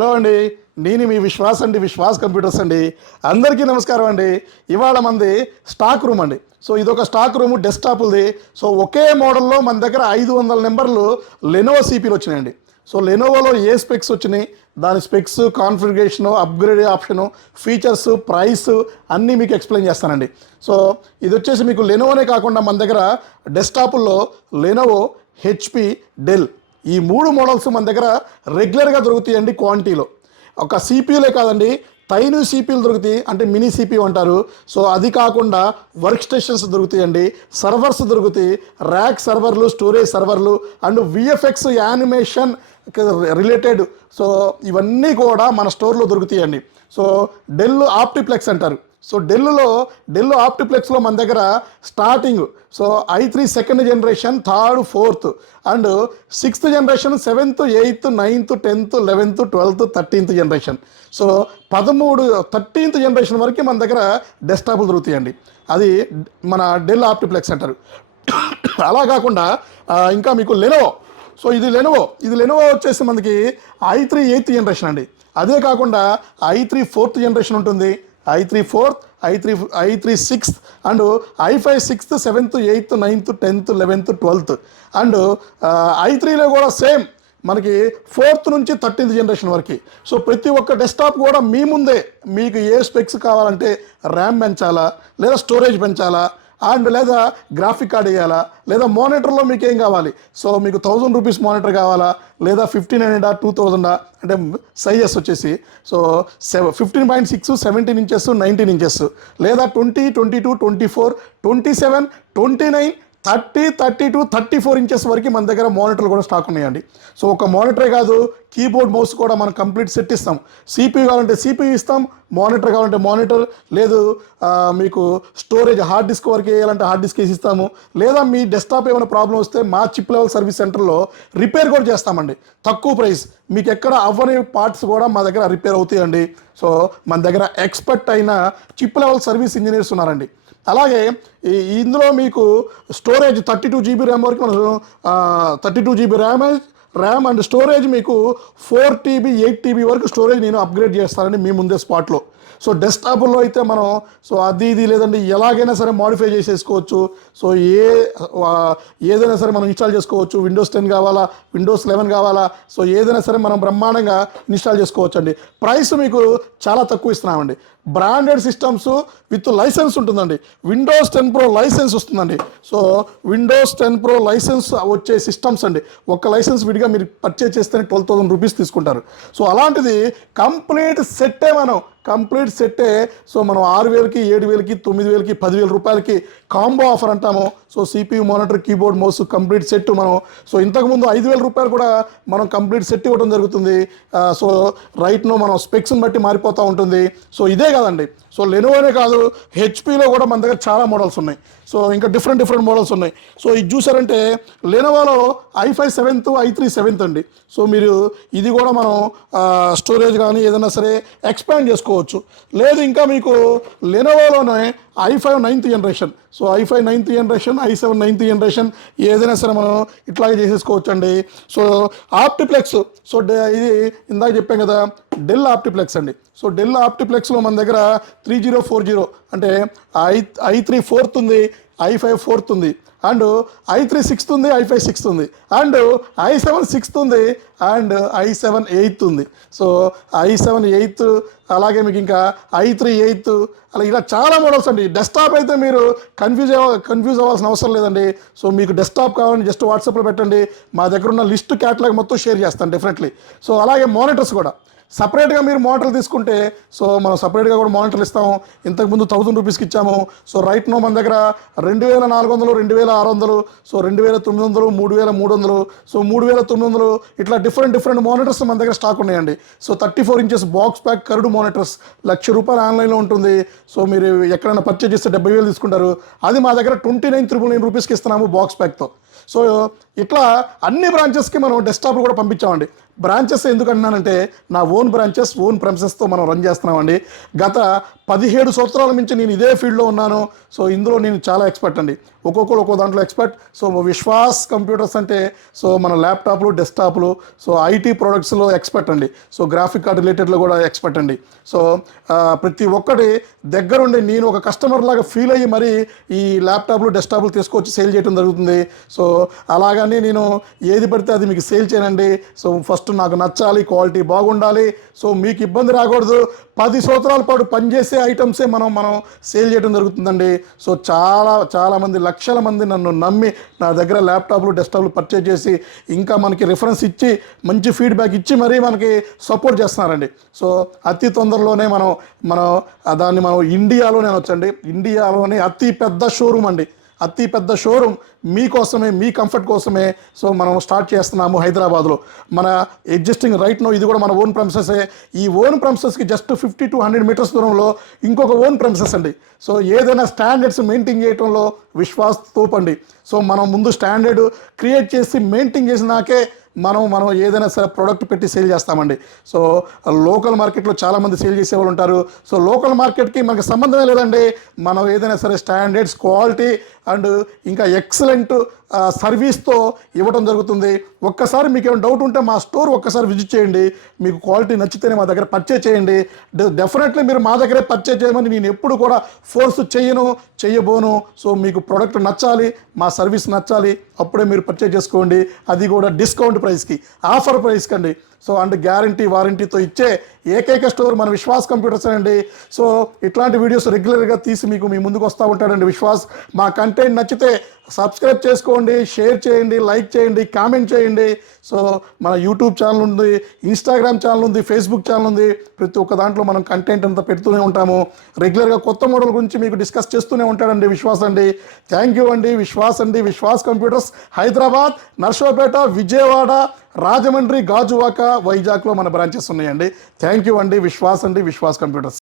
Hello అండి, నేను మీ విశ్వాస్ అండి, విశ్వాస్ కంప్యూటర్స్ అండి. అందరికీ నమస్కారం అండి. ఇవాళ మంది స్టాక్ రూమ్ అండి. సో ఇదొక స్టాక్ రూమ్ డెస్క్టాప్ది. సో ఒకే మోడల్లో మన దగ్గర 500 నెంబర్లు లెనోవో సిపిలు వచ్చినాయండి. సో లెనోవోలో ఏ స్పెక్స్ వచ్చినాయి, దాని specs, configuration, upgrade option, features, price అన్నీ మీకు ఎక్స్ప్లెయిన్ చేస్తానండి. సో ఇది వచ్చేసి మీకు లెనోవోనే కాకుండా మన దగ్గర డెస్క్టాపుల్లో లెనోవో, హెచ్పి, డెల్ ఈ 3 మోడల్స్ మన దగ్గర రెగ్యులర్గా దొరుకుతాయండి క్వాంటిటీలో. ఒక సిపియూలే కాదండి, తైను సిపియూలు దొరుకుతాయి, అంటే మినీ సిపియూ అంటారు. సో అది కాకుండా వర్క్ స్టేషన్స్ దొరుకుతాయండి, సర్వర్స్ దొరుకుతాయి, ర్యాక్ సర్వర్లు, స్టోరేజ్ సర్వర్లు and VFX animation related. So ఇవన్నీ కూడా మన స్టోర్లో దొరుకుతాయండి. సో డెల్ ఆప్టిప్లెక్స్ అంటారు. సో డెల్ ఆప్టిప్లెక్స్లో మన దగ్గర starting so i3 second generation, third, fourth and 6th generation, 7th, 8th, 9th, 10th, 11th, 12th, 13th generation. So 13th generation వరకు మన దగ్గర డెస్క్టాప్లు దొరుకుతాయండి. అది మన డెల్ ఆప్టిప్లెక్స్ అంటారు. అలా కాకుండా ఇంకా మీకు లెనోవో. సో ఇది లెనోవో వచ్చేసి మనకి i3 8th జనరేషన్ అండి. అదే కాకుండా i3 4th జనరేషన్ ఉంటుంది, i3 4th, i3 6th and i5 6th, 7th, 8th, 9th, 10th, 11th, 12th and i3లో కూడా సేమ్ మనకి 4th నుంచి 13th జనరేషన్ వరకు. సో ప్రతి ఒక్క డెస్క్టాప్ కూడా మీ ముందే మీకు ఏ స్పెక్స్ కావాలంటే ర్యామ్ పెంచాలా, లేదా స్టోరేజ్ పెంచాలా, అండ్ లేదా గ్రాఫిక్ కార్డ్ వేయాలా, లేదా మానిటర్లో మీకు ఏం కావాలి. సో మీకు 1000 రూపీస్ మానిటర్ కావాలా, లేదా 1500, 2000 అంటే సైజెస్ వచ్చేసి సో 15.6, 17 ఇంచెస్, 19 ఇంచెస్, లేదా 20, 22, 24, 27, 29, 30, 32, 34 ఇంచెస్ వరకు మన దగ్గర మానిటర్లు కూడా స్టాక్ ఉన్నాయండి. సో ఒక మానిటరే కాదు, కీబోర్డ్, మౌస్ కూడా మనం కంప్లీట్ సెట్ ఇస్తాం. సిపియూ కావాలంటే సిపియూ ఇస్తాం, మానిటర్ కావాలంటే మానిటర్, లేదు మీకు స్టోరేజ్ హార్డ్ డిస్క్ వరకు వేయాలంటే హార్డ్ డిస్క్ వేసి ఇస్తాము, లేదా మీ డెస్క్టాప్ ఏమైనా ప్రాబ్లం వస్తే మా చిప్ లెవెల్ సర్వీస్ సెంటర్లో రిపేర్ కూడా చేస్తామండి. తక్కువ ప్రైస్, మీకు ఎక్కడ అవ్వని పార్ట్స్ కూడా మా దగ్గర రిపేర్ అవుతాయండి. సో మన దగ్గర ఎక్స్పర్ట్ అయిన చిప్ లెవెల్ సర్వీస్ ఇంజనీర్స్ ఉన్నారండి. అలాగే ఇందులో మీకు స్టోరేజ్ 32 GB ర్యామ్ వరకు మనం 32 GB ర్యామ్ అండ్ స్టోరేజ్ మీకు 4 TB 8 TB వరకు స్టోరేజ్ నేను అప్గ్రేడ్ చేస్తానండి మీ ముందే స్పాట్లో. సో డెస్క్టాప్లో అయితే మనం సో అది ఇది లేదండి ఎలాగైనా సరే మాడిఫై చేసేసుకోవచ్చు. సో ఏదైనా సరే మనం ఇన్స్టాల్ చేసుకోవచ్చు. విండోస్ 10 కావాలా, విండోస్ 11 కావాలా, సో ఏదైనా సరే మనం బ్రహ్మాండంగా ఇన్స్టాల్ చేసుకోవచ్చు అండి. ప్రైస్ మీకు చాలా తక్కువ ఇస్తున్నామండి. బ్రాండెడ్ సిస్టమ్స్ విత్ లైసెన్స్ ఉంటుందండి. విండోస్ 10 Pro లైసెన్స్ వస్తుందండి. సో విండోస్ 10 Pro లైసెన్స్ వచ్చే సిస్టమ్స్ అండి. ఒక లైసెన్స్ విడిగా మీరు పర్చేజ్ చేస్తేనే 12,000 రూపీస్ తీసుకుంటారు. సో అలాంటిది కంప్లీట్ సెట్టే సో మనం 6,000కి, 7,000కి, 9,000కి, 10,000 రూపాయలకి కాంబో ఆఫర్ అంటాము. So CPU, monitor, keyboard, mouse complete set మనం సో ఇంతకుముందు 5,000 రూపాయలు కూడా మనం కంప్లీట్ సెట్ ఇవ్వడం జరుగుతుంది. సో రైట్ను మనం స్పెక్స్ని బట్టి మారిపోతూ ఉంటుంది. సో ఇదే కాదండి, సో లెనోవోనే కాదు, హెచ్పిలో కూడా మన దగ్గర చాలా మోడల్స్ ఉన్నాయి. సో ఇంకా డిఫరెంట్ మోడల్స్ ఉన్నాయి. సో ఇది చూసారంటే లెనోవోలో i5 7th, i3 7th అండి. సో మీరు ఇది కూడా మనం స్టోరేజ్ కానీ ఏదైనా సరే ఎక్స్పాండ్ చేసుకోవచ్చు. లేదు ఇంకా మీకు లెనోవోలోనే i5 9th generation, so i5 9th generation, i7 9th generation ఏదైనా సరే మనం ఇట్లాగే చేసేసుకోవచ్చు అండి. సో ఆప్టిప్లెక్స్, సో ఇది ఇందాక చెప్పాం కదా డెల్ ఆప్టిప్లెక్స్ అండి. సో డెల్ ఆప్టిప్లెక్స్లో మన దగ్గర 3040 అంటే i3 4th ఉంది, i5 4th ఉంది, అండ్ i3 6th ఉంది, i5 6th ఉంది, అండ్ i7 6th ఉంది, అండ్ i7 8th ఉంది. సో i7 8th, అలాగే మీకు ఇంకా i3 8th, అలా ఇలా చాలా మోడల్స్ అండి. డెస్క్టాప్ అయితే మీరు కన్ఫ్యూజ్ అవ్వాల్సిన అవసరం లేదండి. సో మీకు డెస్క్టాప్ కావాలని జస్ట్ వాట్సాప్లో పెట్టండి, మా దగ్గర ఉన్న లిస్ట్ క్యాటలాగ్ మొత్తం షేర్ చేస్తాను డెఫినెట్లీ. సో అలాగే మానిటర్స్ కూడా సపరేట్గా మీరు మానిటర్లు తీసుకుంటే సో మనం సపరేట్గా కూడా మానిటర్లు ఇస్తాము. ఇంతకుముందు 1000 రూపీస్కి ఇచ్చాము. సో రైట్ నో మన దగ్గర 2,400, 2,600, సో 2,900, 3,300, సో 3,900 ఇట్లా డిఫరెంట్ మానిటర్స్ మన దగ్గర స్టాక్ ఉన్నాయండి. So 34 inches box pack curved monitors 1,00,000 రూపాయలు ఆన్లైన్లో ఉంటుంది. సో మీరు ఎక్కడైనా పర్చేజ్ చేస్తే 70,000 తీసుకుంటారు. అది మా దగ్గర 29,999 రూపీస్కి ఇస్తున్నాము బాక్స్ ప్యాక్తో. సో ఇట్లా అన్ని బ్రాంచెస్కి మనం డెస్క్టాప్లు కూడా పంపించామండి. బ్రాంచెస్ ఎందుకు అంటున్నానంటే నా ఓన్ బ్రాంచెస్ ఓన్ ప్రెమిసెస్తో మనం రన్ చేస్తున్నామండి. గత 17 సంవత్సరాల నుంచి నేను ఇదే ఫీల్డ్లో ఉన్నాను. సో ఇందులో నేను చాలా ఎక్స్పర్ట్ అండి, ఒక్కొక్కరు ఒక్కో దాంట్లో ఎక్స్పర్ట్. సో విశ్వాస్ కంప్యూటర్స్ అంటే సో మన ల్యాప్టాప్లు, డెస్క్టాప్లు, సో ఐటీ ప్రొడక్ట్స్లో ఎక్స్పర్ట్ అండి. సో గ్రాఫిక్ కార్డ్ రిలేటెడ్లో కూడా ఎక్స్పర్ట్ అండి. సో ప్రతి ఒక్కటి దగ్గరుండి నేను ఒక కస్టమర్ లాగా ఫీల్ అయ్యి మరి ఈ ల్యాప్టాప్లు, డెస్క్టాప్లు తీసుకొచ్చి సేల్ చేయడం జరుగుతుంది. సో అలాగని నేను ఏది పడితే అది మీకు సేల్ చేయనండి. సో ఫస్ట్ నాకు నచ్చాలి, క్వాలిటీ బాగుండాలి, సో మీకు ఇబ్బంది రాకూడదు. 10 సంవత్సరాల పాటు పనిచేసే ఐటమ్సే మనం సేల్ చేయడం జరుగుతుందండి. సో చాలామంది, లక్షల మంది నన్ను నమ్మి నా దగ్గర ల్యాప్టాప్లు, డెస్క్టాప్లు పర్చేజ్ చేసి ఇంకా మనకి రిఫరెన్స్ ఇచ్చి మంచి ఫీడ్బ్యాక్ ఇచ్చి మరీ మనకి సపోర్ట్ చేస్తున్నారండి. సో అతి తొందరలోనే మనం దాన్ని ఇండియాలోనే అనొచ్చండి, ఇండియాలోనే అతి పెద్ద షోరూమ్ అండి, అతి పెద్ద షోరూమ్ మీకోసమే, మీ కంఫర్ట్ కోసమే సో మనం స్టార్ట్ చేస్తున్నాము హైదరాబాద్లో. మన ఎగ్జిస్టింగ్ రైట్ నో ఇది కూడా మన ఓన్ ప్రెమిసెసే. ఈ ఓన్ ప్రెమిసెస్కి జస్ట్ 50 to 100 మీటర్స్ దూరంలో ఇంకొక ఓన్ ప్రెమిసెస్ అండి. సో ఏదైనా స్టాండర్డ్స్ మెయింటైన్ చేయడంలో విశ్వాస్ తోపండి. సో మనం ముందు స్టాండర్డ్ క్రియేట్ చేసి మెయింటైన్ చేసినాకే మనం ఏదైనా సరే ప్రోడక్ట్ పెట్టి సేల్ చేస్తామండి. సో లోకల్ మార్కెట్లో చాలామంది సేల్ చేసేవాళ్ళు ఉంటారు. సో లోకల్ మార్కెట్కి మనకి సంబంధమే లేదండి. మనం ఏదైనా సరే స్టాండర్డ్స్, క్వాలిటీ అండ్ ఇంకా ఎక్సలెంట్ సర్వీస్తో ఇవ్వడం జరుగుతుంది. ఒక్కసారి మీకు ఏమైనా డౌట్ ఉంటే మా స్టోర్ ఒక్కసారి విజిట్ చేయండి. మీకు క్వాలిటీ నచ్చితేనే మా దగ్గర పర్చేజ్ చేయండి. డెఫినెట్లీ మీరు మా దగ్గరే పర్చేజ్ చేయమని నేను ఎప్పుడు కూడా ఫోర్స్ చెయ్యబోను. సో మీకు ప్రోడక్ట్ నచ్చాలి, మా సర్వీస్ నచ్చాలి, అప్పుడే మీరు పర్చేజ్ చేసుకోండి. అది కూడా డిస్కౌంట్ ప్రైస్కి, ఆఫర్ ప్రైస్కి అండి. సో అండ్ గ్యారంటీ, వారంటీతో ఇచ్చే ఏకైక స్టోర్ మన విశ్వాస్ కంప్యూటర్స్ అండి. సో ఇట్లాంటి వీడియోస్ రెగ్యులర్గా తీసి మీ ముందుకు వస్తూ ఉంటాడండి విశ్వాస్. మా కంటెంట్ నచ్చితే సబ్స్క్రైబ్ చేసుకోండి, షేర్ చేయండి, లైక్ చేయండి, కామెంట్ చేయండి. సో మన యూట్యూబ్ ఛానల్ ఉంది, ఇన్స్టాగ్రామ్ ఛానల్ ఉంది, ఫేస్బుక్ ఛానల్ ఉంది. ప్రతి ఒక్క దాంట్లో మనం కంటెంట్ అంతా పెడుతూనే ఉంటాము. రెగ్యులర్గా కొత్త మోడల్ గురించి మీకు డిస్కస్ చేస్తూనే ఉంటాడండి విశ్వాస్ అండి. థ్యాంక్ యూ అండి విశ్వాస్ అండి. విశ్వాస్ కంప్యూటర్స్ హైదరాబాద్, నర్సరావుపేట, విజయవాడ, రాజమండ్రి, గాజువాక, వైజాగ్లో మన బ్రాంచెస్ ఉన్నాయండి. థ్యాంక్ యూ అండి విశ్వాస్ అండి, విశ్వాస్ కంప్యూటర్స్.